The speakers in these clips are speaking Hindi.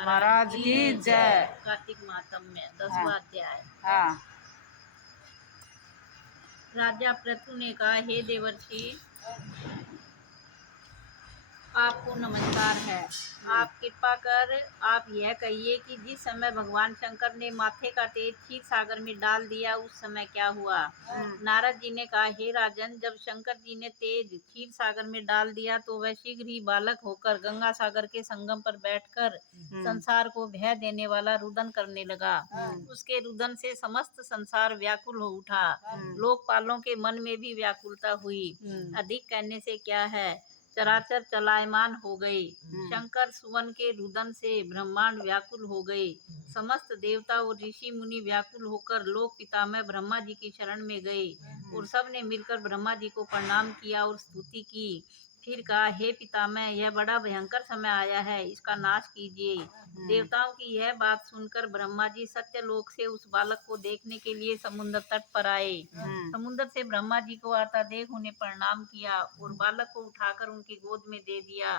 महाराज की जय। कार्तिक मातम्य 10वां अध्याय। हाँ। राजा पृथु ने कहा, हे देवर्षि, आपको नमस्कार है। आप कृपा कर आप यह कहिए कि जिस समय भगवान शंकर ने माथे का तेज क्षीर सागर में डाल दिया उस समय क्या हुआ। नारद जी ने कहा, हे राजन, जब शंकर जी ने तेज क्षीर सागर में डाल दिया तो वह शीघ्र ही बालक होकर गंगा सागर के संगम पर बैठकर संसार को भय देने वाला रुदन करने लगा। उसके रुदन से समस्त संसार व्याकुल हो उठा। लोकपालों के मन में भी व्याकुलता हुई। अधिक कहने से क्या है, चराचर चलायमान हो गए। शंकर सुवन के रुदन से ब्रह्मांड व्याकुल हो गए। समस्त देवता और ऋषि मुनि व्याकुल होकर लोक पितामह ब्रह्मा जी की शरण में गए और सब ने मिलकर ब्रह्मा जी को प्रणाम किया और स्तुति की। फिर कहा, हे पितामह, यह बड़ा भयंकर समय आया है, इसका नाश कीजिए। देवताओं की यह बात सुनकर ब्रह्मा जी सत्यलोक से उस बालक को देखने के लिए समुद्र तट पर आए। समुद्र से ब्रह्मा जी को आता देख उन्हें प्रणाम किया और बालक को उठाकर उनकी गोद में दे दिया।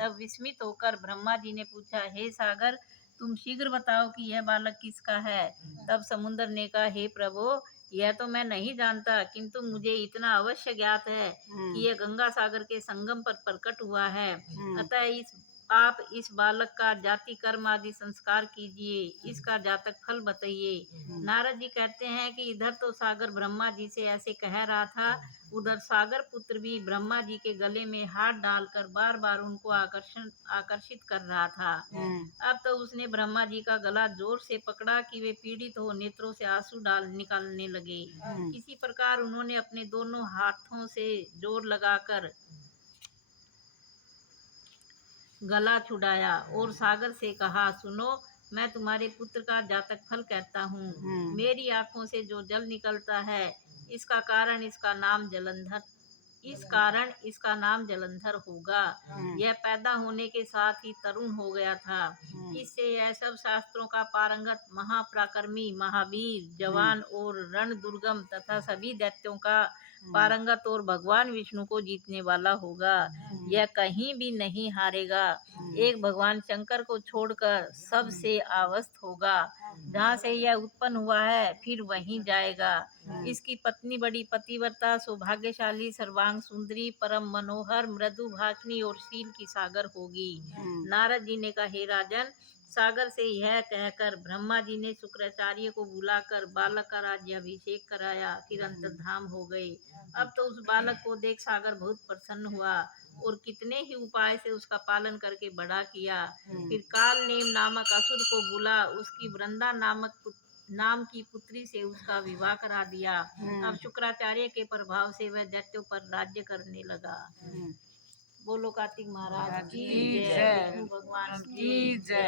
तब विस्मित होकर ब्रह्मा जी ने पूछा, हे सागर, तुम शीघ्र बताओ कि यह बालक किसका है। तब समुद्र ने कहा, हे प्रभु, यह तो मैं नहीं जानता, किंतु मुझे इतना अवश्य ज्ञात है कि यह गंगा सागर के संगम पर प्रकट हुआ है। अतः आप इस बालक का जाति कर्म आदि संस्कार कीजिए, इसका जातक फल बताइए। नारद जी कहते हैं कि इधर तो सागर ब्रह्मा जी से ऐसे कह रहा था, उधर सागर पुत्र भी ब्रह्मा जी के गले में हाथ डालकर बार बार उनको आकर्षित कर रहा था। अब तो उसने ब्रह्मा जी का गला जोर से पकड़ा कि वे पीड़ित हो नेत्रों से आंसू निकालने लगे। किसी प्रकार उन्होंने अपने दोनों हाथों से जोर लगाकर गला छुड़ाया और सागर से कहा, सुनो, मैं तुम्हारे पुत्र का जातक फल कहता हूँ। मेरी आंखों से जो जल निकलता है, इसका कारण इसका नाम जलंधर होगा। यह पैदा होने के साथ ही तरुण हो गया था। इससे यह सब शास्त्रों का पारंगत महापराक्रमी महावीर जवान और रण दुर्गम तथा सभी दैत्यों का पारंगत और भगवान विष्णु को जीतने वाला होगा। यह कहीं भी नहीं हारेगा। एक भगवान शंकर को छोड़कर सबसे आवस्थ होगा। जहाँ से यह उत्पन्न हुआ है फिर वहीं जाएगा। इसकी पत्नी बड़ी पतिव्रता, सौभाग्यशाली, सर्वांग सुंदरी, परम मनोहर, मृदु भाषिणी और शील की सागर होगी। नारद जी ने कहा, हे राजन, सागर से यह कहकर ब्रह्मा जी ने शुक्राचार्य को बुलाकर बालक का राज्याभिषेक कराया, फिर अंतर्धाम हो गए। अब तो उस बालक को देख सागर बहुत प्रसन्न हुआ और कितने ही उपाय से उसका पालन करके बड़ा किया। फिर काल नेम नामक असुर को बुला उसकी वृंदा नाम की पुत्री से उसका विवाह करा दिया। अब शुक्राचार्य के प्रभाव से वह दैत्यों पर राज्य करने लगा। बोलो कार्तिक महाराज की जय, विष्णु भगवान की जय।